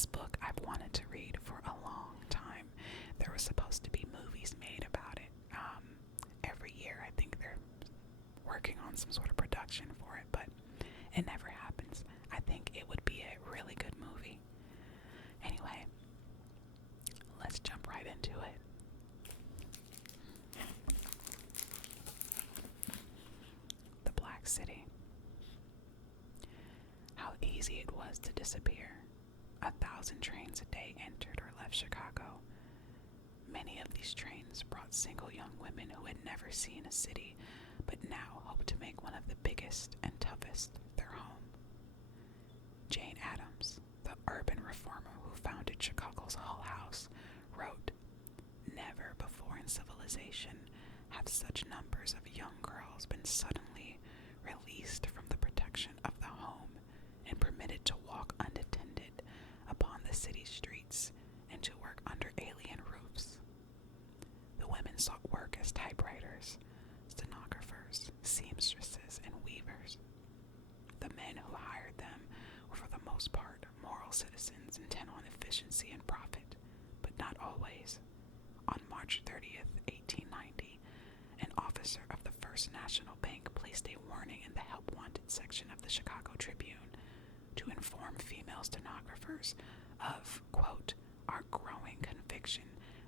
This book I've wanted to read for a long time. There were supposed to be movies made about it. Every year, I think they're working on some sort of production for it, but it never happens. I think it would be a really good movie. Anyway, let's jump right into it. The Black City. How easy it was to disappear. 1,000 trains a day entered or left Chicago. Many of these trains brought single young women who had never seen a city, but now hoped to make one of the biggest and toughest their home. Jane Addams, the urban reformer who founded Chicago's Hull House, wrote, "Never before in civilization have such numbers of young girls been suddenly released from the protection of the home and permitted to walk unattended upon the city streets and to work under alien roofs. The women sought work as typewriters, stenographers, seamstresses, and weavers. The men who hired them were for the most part moral citizens intent on efficiency and profit, but not always. On March 30th, 1890, an officer of the First National Bank placed a warning in the help wanted section of the Chicago Tribune to inform female stenographers of, quote, our growing conviction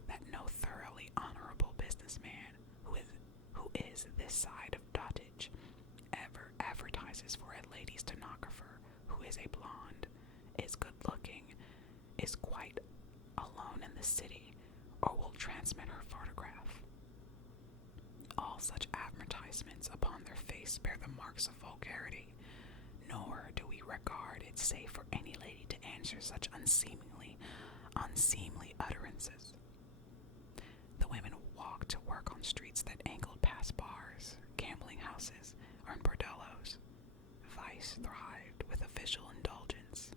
that no thoroughly honorable businessman who is this side of dotage ever advertises for a lady stenographer who is a blonde, is good looking, is quite alone in the city, or will transmit her photograph. All such advertisements upon their face bear the marks of vulgarity, nor do we regard it safe for any lady to answer such unseemly utterances. The women walked to work on streets that angled past bars, gambling houses, or in bordellos. Vice thrived with official indulgence.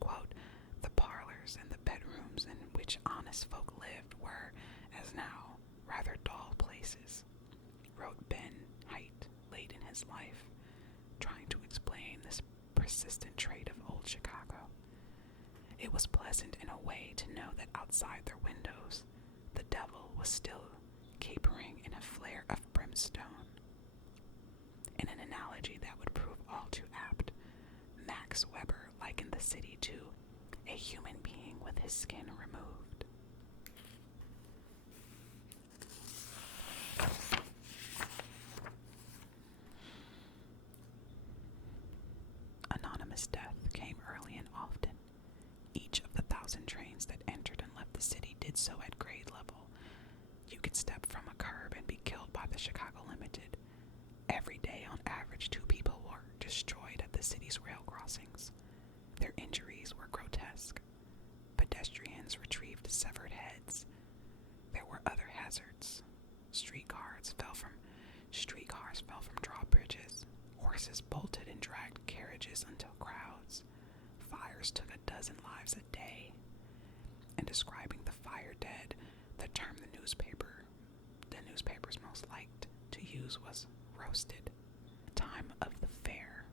Quote, the parlors and the bedrooms in which honest folk lived were, as now, rather dull places, wrote Ben Haight late in his life, trying to explain this persistent trait of old Chicago. It was pleasant in a way to know that outside their windows, the devil was still capering in a flare of brimstone. In an analogy that would prove all too apt, Max Weber likened the city to a human being with his skin removed. Anonymous death came early and often. Each of the 1,000 trains that entered and left the city did so at grade level. You could step from a curb and be killed by the Chicago Limited. Every day, on average, 2 people were destroyed at the city's rail crossings. Their injuries were grotesque. Pedestrians retrieved severed heads. There were other hazards. Streetcars fell from drawbridges. Horses bolted and dragged carriages until crowds. Fires took a dozen lives a day. In describing the fire dead, the term the newspapers most liked to use was roasted. Time of the fair.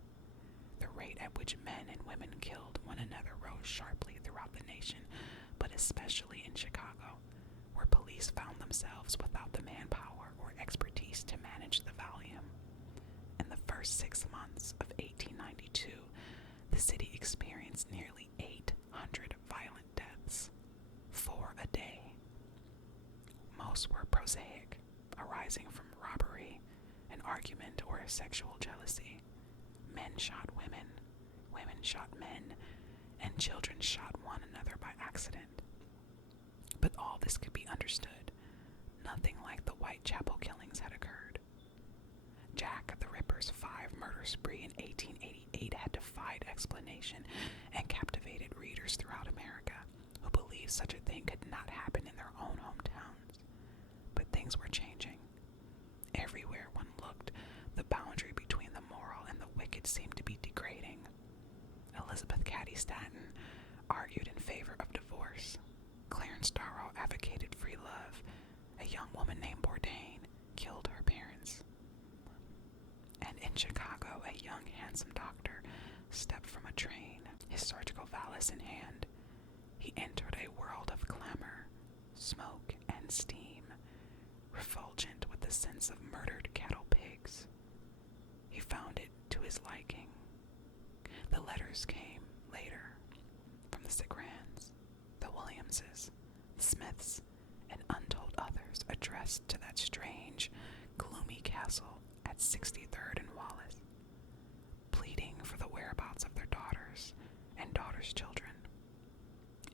The rate at which men and women killed one another rose sharply throughout the nation, but especially in Chicago, where police found themselves without the manpower or expertise to manage the volume. In the first 6 months of 1892, the city experienced nearly 800 violent deaths, 4 a day. Most were prosaic, arising from robbery, an argument, or a sexual jealousy. Men shot women, women shot men, and children shot one another by accident. But all this could be understood. Nothing like the Whitechapel killings had occurred. Jack the Ripper's 5-murder spree in 1888 had defied explanation and captivated readers throughout America who believed such a thing could not happen in their own hometowns. But things were changing. Everywhere one looked, the boundary between the moral and the wicked seemed to be degrading. Elizabeth Cady Stanton argued in favor of divorce. Clarence Darrow advocated free love. A young woman named Bourdain killed her parents. And in Chicago, a young, handsome doctor stepped from a train, his surgical valise in hand. he entered a world of clamor, smoke, and steam, refulgent with the sense of murdered cattle pigs. He found it to his liking. The letters came later from the Segrands, the Williamses, the Smiths, and untold others addressed to that strange, gloomy castle at 63rd and Wallace, pleading for the whereabouts of their daughters and daughters' children.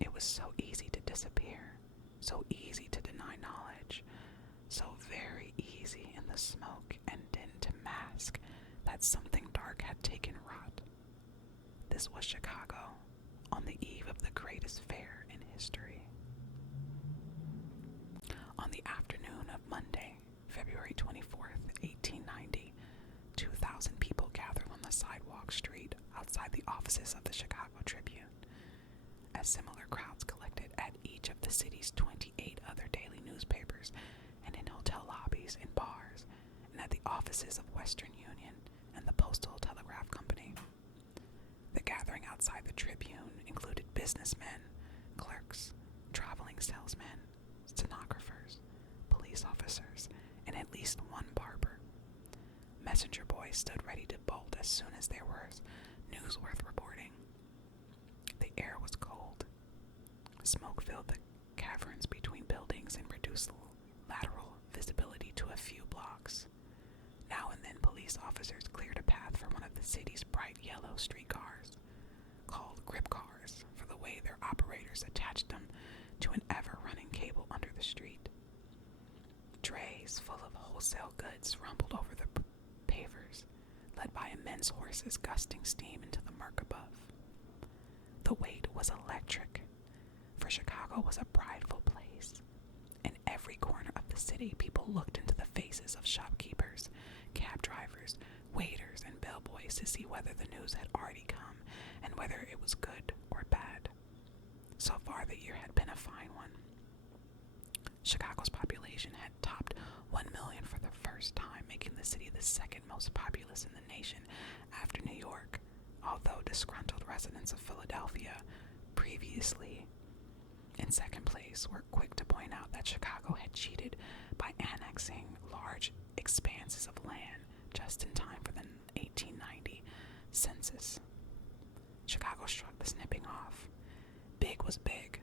It was so easy to disappear, so easy to deny knowledge, so very easy in the smoke and din to mask that something dark had taken rot. This was Chicago on the eve of the greatest fair in history. On the afternoon of Monday, February 24th, 1890, 2,000 people gathered on the sidewalk street outside the offices of the Chicago Tribune. As similar crowds collected at each of the city's 28 other daily newspapers and in hotel lobbies and bars and at the offices of Western Union and the Postal Telegraph Company. The gathering outside the Tribune included businessmen, clerks, traveling salesmen, stenographers, police officers, and at least one barber. Messenger boys stood ready to bolt as soon as there was news worth reporting. The air was cold. Smoke filled the caverns between buildings and reduced lateral visibility to a few blocks. Now and then police officers cleared a path for one of the city's bright yellow streetcars, called grip cars for the way their operators attached them to an ever-running cable under the street. Drays full of wholesale goods rumbled over the pavers, led by immense horses gusting steam into the murk above. The weight was electric, for Chicago was a prideful place. In every corner of the city, people looked into the faces of shopkeepers, cab drivers, waiters, and bellboys to see whether the news had already come and whether it was good or bad. So far, the year had been a fine one. Chicago's population had topped 1 million for the first time, making the city the second most populous in the nation after New York, although disgruntled residents of Philadelphia, previously in second place, were quick to point out that Chicago had cheated by annexing large expanses of land just in time for the 1890 census. Chicago shrugged the snipping off. Big was big.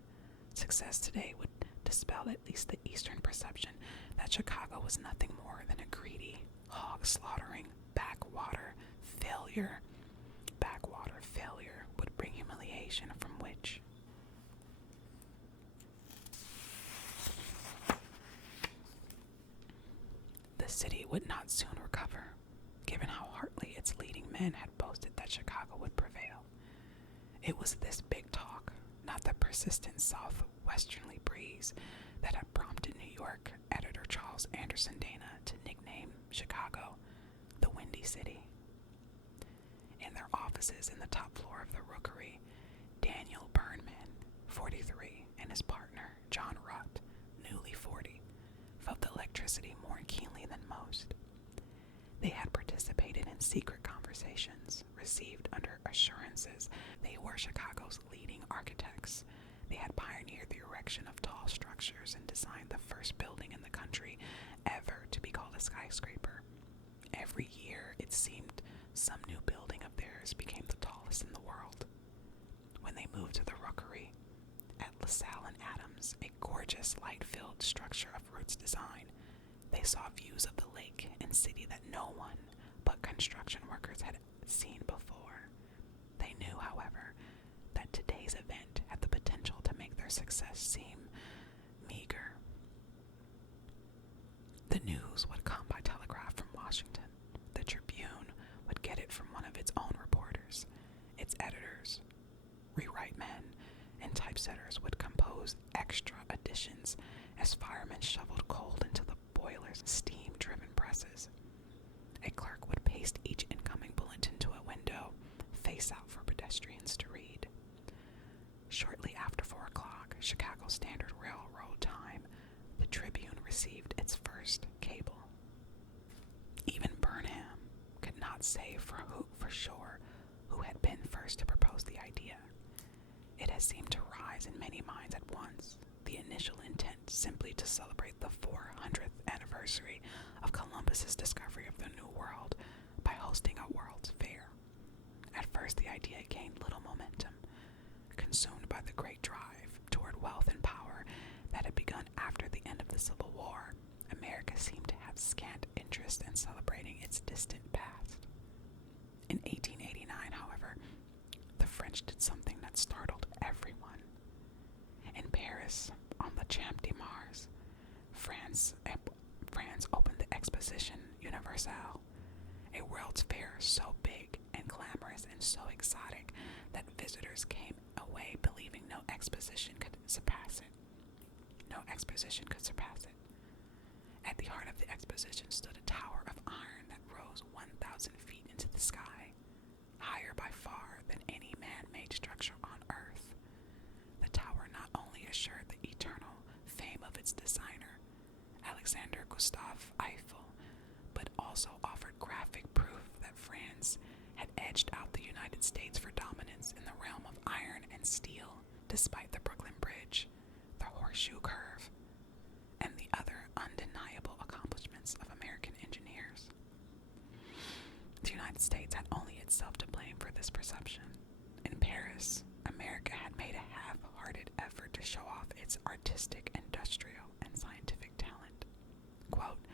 Success today would dispel at least the Eastern perception that Chicago was nothing more than a greedy, hog-slaughtering backwater failure. Backwater failure would bring humiliation from which the city would not soon recover, given how heartily its leading men had boasted that Chicago would prevail. It was this big talk, not the persistent southwesterly breeze, that had prompted New York editor Charles Anderson Dana to nickname Chicago the Windy City. In their offices in the top floor of the Rookery, Daniel Burnman, 43, and his partner, John Rutt, newly 40, felt the electricity more keenly than most. They had participated in secret conversations, received under assurances they were Chicago's leading architects. They had pioneered the erection of tall structures and designed the first building in the country ever to be called a skyscraper. Every year, it seemed some new building of theirs became the tallest in the world. When they moved to the Rookery at LaSalle and Adams, a gorgeous light-filled structure of Roots design, they saw views of the lake and city that no one but construction workers had seen before. They knew, however, that today's event had the potential to make their success seem meager. The news would come by telegraph from Washington. The Tribune would get it from one of its own reporters. Its editors, rewrite men, and typesetters would compose extra editions as firemen shoveled coal into the boiler's steam-driven presses. A clerk would paste each incoming bulletin to a window, face out for pedestrians to read. Shortly after 4 o'clock, Chicago Standard Railroad time, the Tribune received its first cable. Even Burnham could not say for sure who had been first to propose the idea. It has seemed to rise in many minds at once, the initial intent simply to celebrate the 400th anniversary of Columbus's discovery of the New World by hosting a World's Fair. At first, the idea gained little momentum, consumed by the great drive toward wealth and power that had begun after the end of the Civil War. America seemed to have scant interest in celebrating its distant past. In 1889, however, the French did something that startled everyone. In Paris, on the Champ de Mars, France opened the Exposition Universelle, a World's Fair so big and glamorous and so exotic that visitors came away believing no exposition could surpass it. No exposition could surpass it. At the heart of the exposition stood a tower of iron that rose 1,000 feet into the sky, higher by far than any man-made structure on Earth. The tower not only assured the eternal fame of its designer, Alexander Gustave Eiffel, but also offered graphic proof that France had edged out the United States for dominance in the realm of iron and steel, despite the Brooklyn Bridge, the Horseshoe Curve, and the other undeniable accomplishments of American engineers. The United States had only itself to blame for this perception. In Paris, America had made a half-hearted effort to show off its artistic, industrial, and scientific talent. Quote,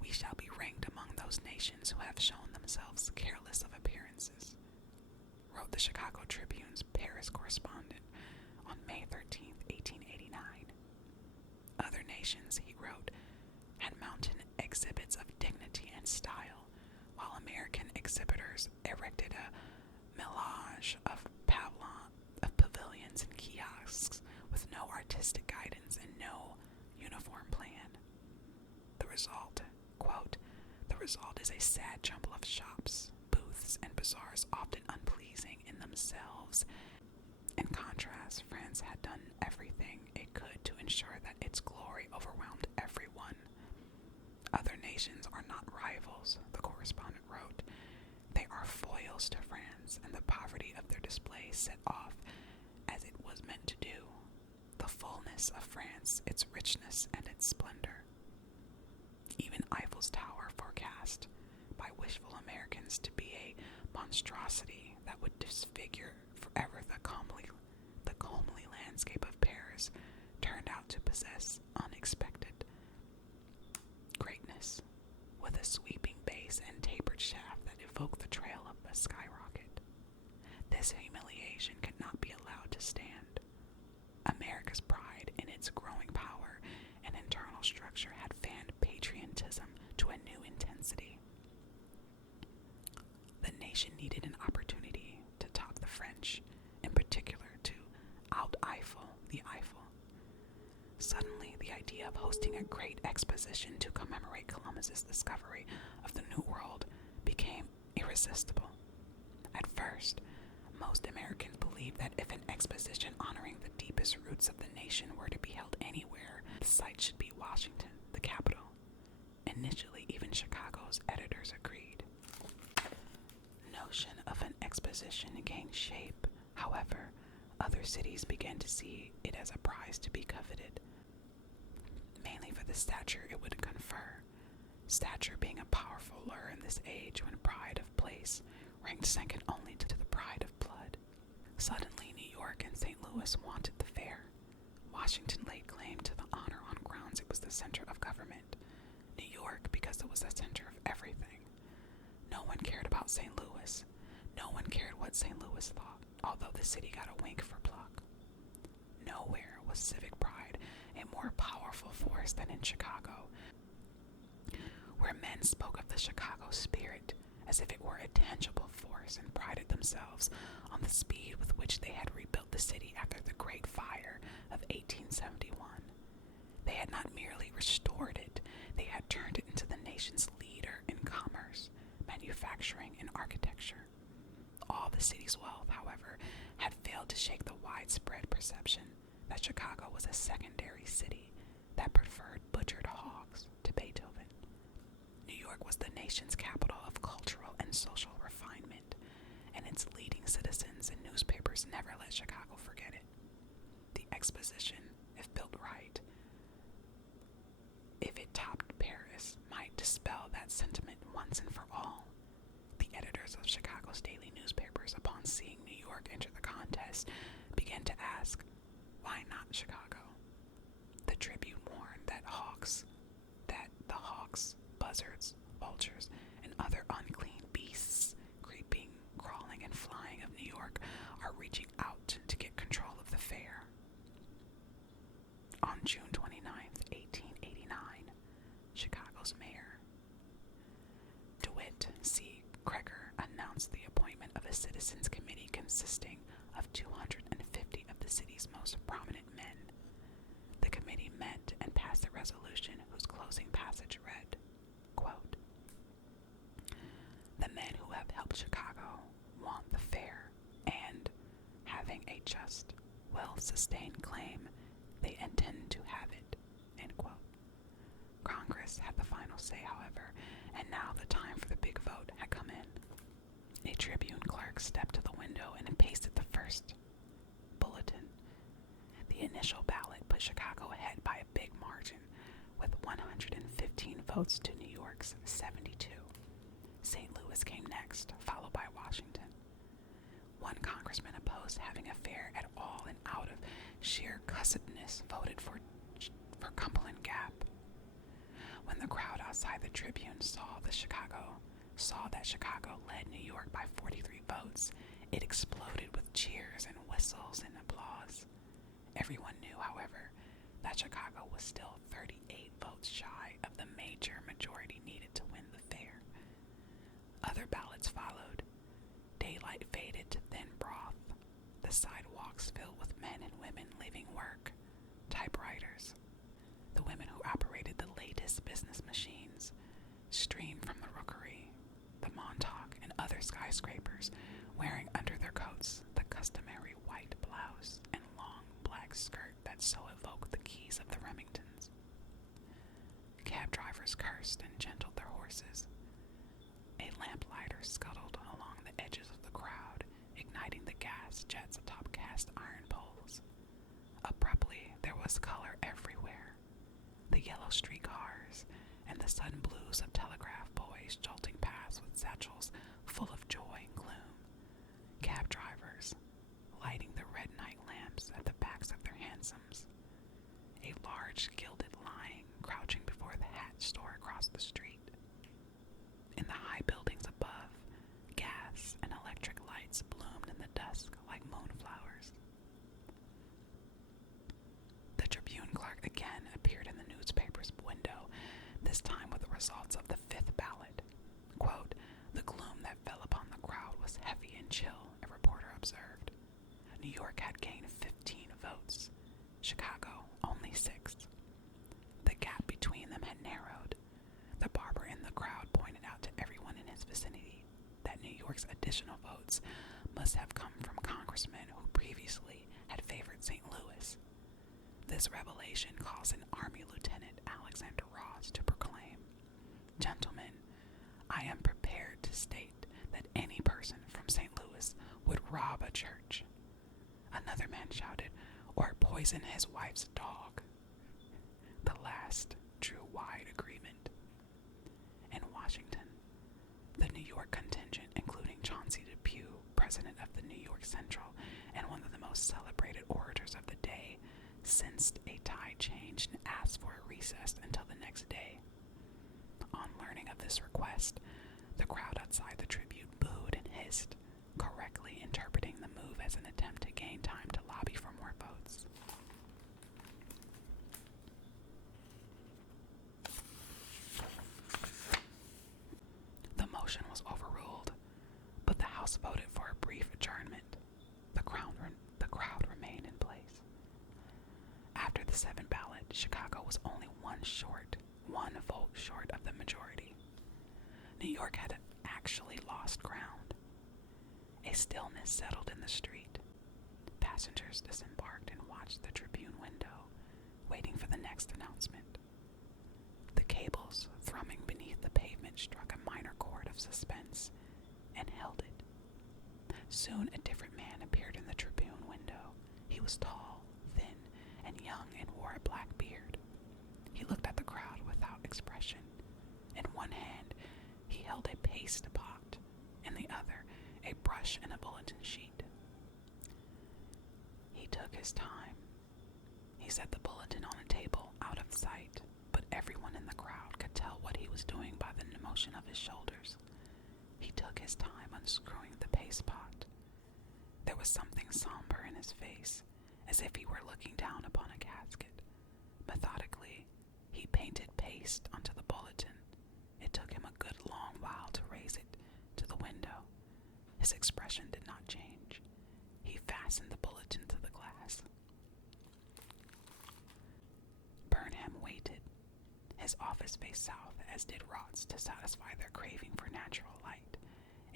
"We shall be ranked among those nations who have shown themselves careless of appearances," wrote the Chicago Tribune's Paris correspondent on May 13, 1889. Other nations, he wrote, had mounted exhibits of dignity and style, while American exhibitors erected a melange of pavilions and kiosks with no artistic guidance and no uniform plan. The result, quote, "The result is a sad jumble of shops, booths, and bazaars often unpleasing in themselves." In contrast, France had done everything it could to ensure that its glory overwhelmed everyone. "Other nations are not rivals," the correspondent wrote. "They are foils to France, and the poverty of their display set off, as it was meant to do, the fullness of France, its richness, and its splendor." Even Eiffel's tower forecast by wishful Americans to be a monstrosity that would disfigure forever the comely landscape of Paris turned out to possess unexpected greatness, with a sweeping base and tapered shaft that evoked the trail of a skyrocket. This humiliation could not be allowed to stand. America's pride in its growing power and internal structure had fanned patriotism to a new intensity. The nation needed an opportunity to top the French, in particular to out-Eiffel the Eiffel. Suddenly, the idea of hosting a great exposition to commemorate Columbus's discovery of the New World became irresistible. At first, most Americans believed that if an exposition honoring the deepest roots of the nation were to be held anywhere, the site should be Washington, the capital. Initially, even Chicago's editors agreed. The notion of an exposition gained shape. However, other cities began to see it as a prize to be coveted, mainly for the stature it would confer, stature being a powerful lure in this age when pride of place ranked second only to the pride of blood. Suddenly, New York and St. Louis wanted the fair. Washington laid claim to the honor on grounds it was the center of government. New York because it was the center of everything. No one cared about St. Louis. No one cared what St. Louis thought, although the city got a wink for pluck. Nowhere was civic pride a more powerful force than in Chicago, where men spoke of the Chicago spirit as if it were a tangible force and prided themselves on the speed with which they had rebuilt the city after the Great Fire of 1871. They had not merely restored it, they had turned it into the nation's leader in commerce, manufacturing, and architecture. All the city's wealth, however, had failed to shake the widespread perception that Chicago was a secondary city that preferred butchered hogs to Beethoven. New York was the nation's capital of cultural and social refinement, and its leading citizens and newspapers never let Chicago forget it. The exposition, if built right, if it topped Paris, might dispel that sentiment once and for all. The editors of Chicago's daily newspapers, upon seeing New York enter the contest, began to ask, why not Chicago? The Tribune warned that the hawks, buzzards, vultures, and other unclean beasts creeping, crawling, and flying of New York are reaching out to get control of the fair. On June 29th, 1889, Chicago's mayor, DeWitt C. Kreger, announced the appointment of a citizens committee consisting of 250 of the city's most prominent men. The committee met and passed a resolution whose closing passage read, quote, "The men who have helped Chicago want the fair, and, having a just, well-sustained claim, they intend to have it." End quote. Congress had the final say, however, and now the time for the big vote had come in. A Tribune clerk stepped to the window and pasted the first bulletin. The initial ballot put Chicago ahead by a big margin, with 115 votes to New York's 72. St. Louis came next, followed by Washington. One congressman opposed having a fair at all and out of sheer cussedness voted for Cumberland Gap. When the crowd outside the Tribune saw that Chicago led New York by 43 votes, it exploded with cheers and whistles and applause. Everyone knew, however, that Chicago was still 38 votes shy of the major majority needed to win the fair. Other ballots followed. Daylight faded to thin broth. The sidewalks filled with men and women leaving work, typewriters. The women who operated the latest business machines streamed from the Rookery, the Montauk, and other skyscrapers, wearing under their coats the customary white blouse and long black skirt that so evoked the keys of the Remingtons. Cab drivers cursed and gentled their horses. A lamplighter scuttled along the edges of the crowd, igniting the gas jets atop cast iron poles. Abruptly, there was color everywhere. The yellow streetcars and the sudden blues of telegraph boys jolting past with satchels full of joy and gloom. Cab drivers lighting the red night lamps at the backs of their hansoms. A large gilded lion crouching before the hat store across the street. In the high buildings above, gas and electric lights bloomed in the dusk like moonflowers. The Tribune clerk again appeared in the newspaper's window, this time with the results of the fifth ballot. Quote, "The gloom that fell upon the crowd was heavy and chill," a reporter observed. New York had gained 15 votes. Chicago, only 6. The gap between them had narrowed. The barber in the crowd pointed out to everyone in his vicinity that New York's additional votes must have come from congressmen who previously had favored St. Louis. This revelation caused an Army Lieutenant Alexander Ross to proclaim, "Gentlemen, I am prepared to state that any person from St. Louis would rob a church." Another man shouted, "or poison his wife's dog." The last drew wide agreement. In Washington, the New York contingent, including Chauncey Depew, president of the New York Central and one of the most celebrated orators of the day, sensed a tide change and asked for a recess until the next day. On learning of this request, the crowd outside the Tribune booed and hissed, correctly interpreting the move as an attempt to gain time to lobby for more votes. The motion was overruled, but the House voted for a brief adjournment. The crowd remained in place. After the 7th ballot, Chicago was only one vote short of the majority. New York had actually lost ground. A stillness settled in the street. Passengers disembarked and watched the Tribune window, waiting for the next announcement. The cables thrumming beneath the pavement struck a minor chord of suspense and held it. Soon a different man appeared in the Tribune window. He was tall, thin, and young and wore a black beard. He looked at the crowd without expression. In one hand, he held a paste pot, in the other, a brush and a bulletin sheet. He took his time. He set the bulletin on a table out of sight, but everyone in the crowd could tell what he was doing by the motion of his shoulders. He took his time unscrewing the paste pot. There was something somber in his face, as if he were looking down upon a casket. Methodically, he painted paste onto the bulletin. It took him a good long while to raise it to the window. His expression did not change. He fastened the bulletin to the glass. Burnham waited. His office faced south, as did Roth's, to satisfy their craving for natural light,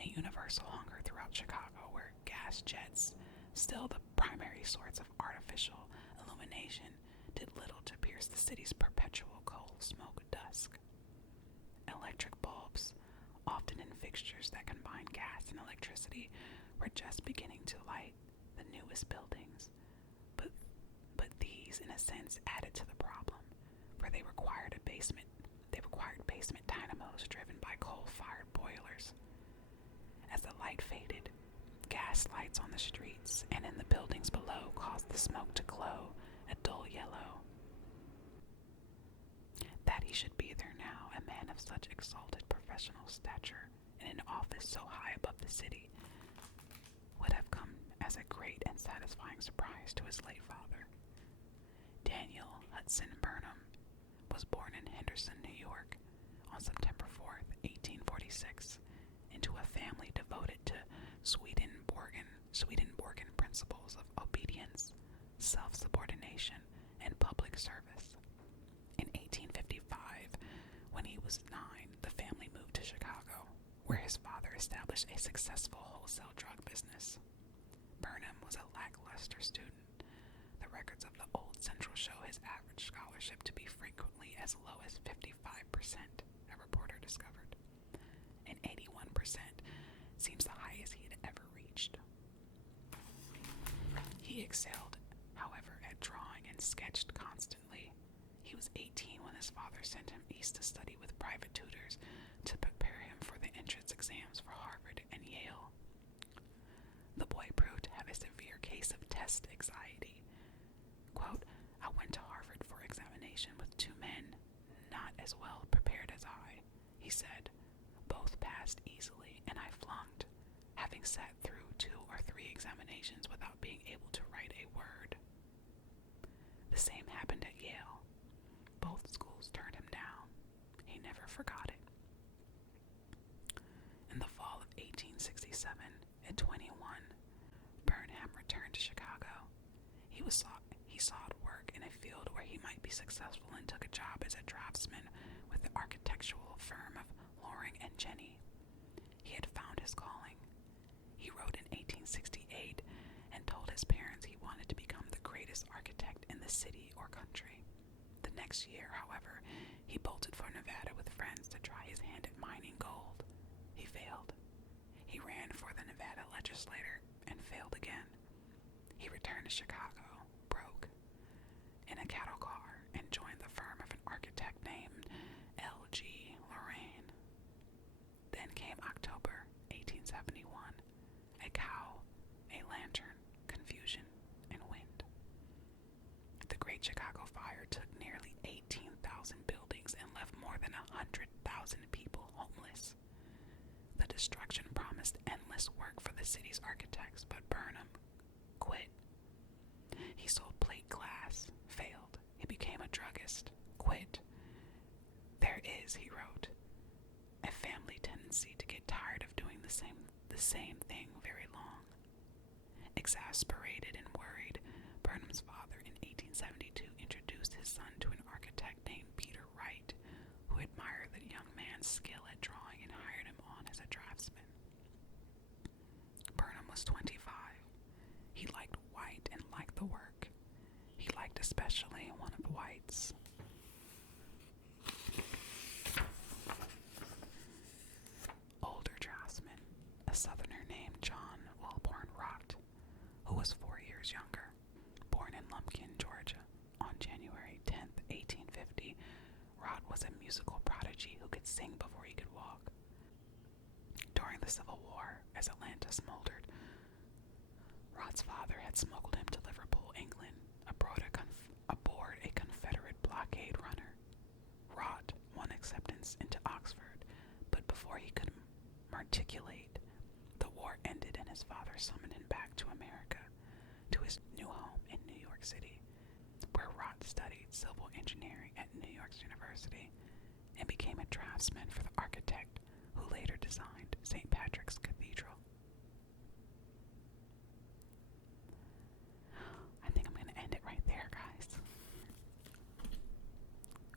a universal hunger throughout Chicago where gas jets, still the primary source of artificial illumination, did little to pierce the city's perpetual coal smoke dusk. Electric bulbs, often in fixtures that combine gas and electricity, were just beginning to light the newest buildings, but these, in a sense, added to the problem, for they required basement dynamos driven by coal-fired boilers. As the light faded, gas lights on the streets and in the buildings below caused the smoke to glow a dull yellow. That he should be there now, a man of such exalted professional stature, in an office so high above the city, would have come as a great and satisfying surprise to his late father. Daniel Hudson Burnham was born in Henderson, New York, on September 4th, 1846, into a family devoted to Swedenborgian principles of obedience, self-subordination, and public service. In 1855, when he was 9, the family moved to Chicago, where his father established a successful wholesale drug business. Burnham was a lackluster student. The records of the Old Central show his average scholarship to be frequently as low as 55%, a reporter discovered. And 81% seems the highest he had ever reached. He excelled, however, at drawing and sketched constantly. He was 18 when his father sent him east to study with private tutors to prepare him for the entrance exams for Harvard and Yale. The boy proved to have a severe case of test anxiety. Quote, I went to Harvard for examination with 2 men, not as well prepared as I, he said. Both passed easily, and I flunked, having sat through 2 or 3 examinations without being able to write a word. The same happened at Yale. Both schools turned him down. He never forgot it. In the fall of 1867, at 21, Burnham returned to Chicago. He sought work in a field where he might be successful and took a job as a draftsman with the architectural firm of Loring and Jenny. He had found his calling. He wrote in 1868 and told his parents he wanted to become the greatest architect in the city or country. The next year, however, he bolted for Nevada with friends to try his hand at mining gold. He failed. He ran for the Nevada legislature and failed again. He returned to Chicago, broke, in a cattle car, and joined the firm of an architect named L.G. Lorraine. Then came October 1871, a cow, a lantern, confusion, and wind. The Great Chicago Fire took nearly 18,000 buildings and left more than 100,000 people homeless. The destruction promised endless work for the city's architects, but Burnham quit. He sold plate glass, failed. He became a druggist, quit. There is, he wrote, a family tendency to get tired of doing the same thing very long. Exasperated and worried, Burnham's father in 1872 introduced his son to an architect named Peter Wright, who admired the young man's skill at drawing and hired him on as a draftsman. Burnham was 25. He liked White and liked the work. He liked especially one of White's. Older draftsman, a southerner named John Wilborn was a musical prodigy who could sing before he could walk. During the Civil War, as Atlanta smoldered, Rod's father had smuggled him to Liverpool, England, aboard a Confederate blockade runner. Rod won acceptance into Oxford, but before he could matriculate, the war ended and his father summoned him back to America, to his new home in New York City, where Rod studied civil engineering at New York University and became a draftsman for the architect who later designed St. Patrick's Cathedral. I think I'm going to end it right there, guys.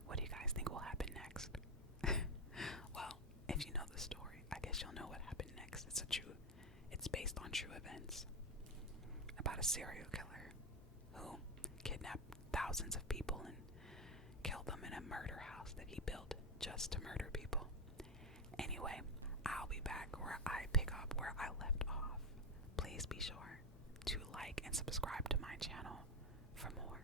What do you guys think will happen next? Well, if you know the story, I guess you'll know what happened next. It's based on true events about a serial killer who kidnapped thousands of people and killed them in a murder house that he built just to murder people. Anyway, I'll be back where I pick up where I left off. Please be sure to like and subscribe to my channel for more.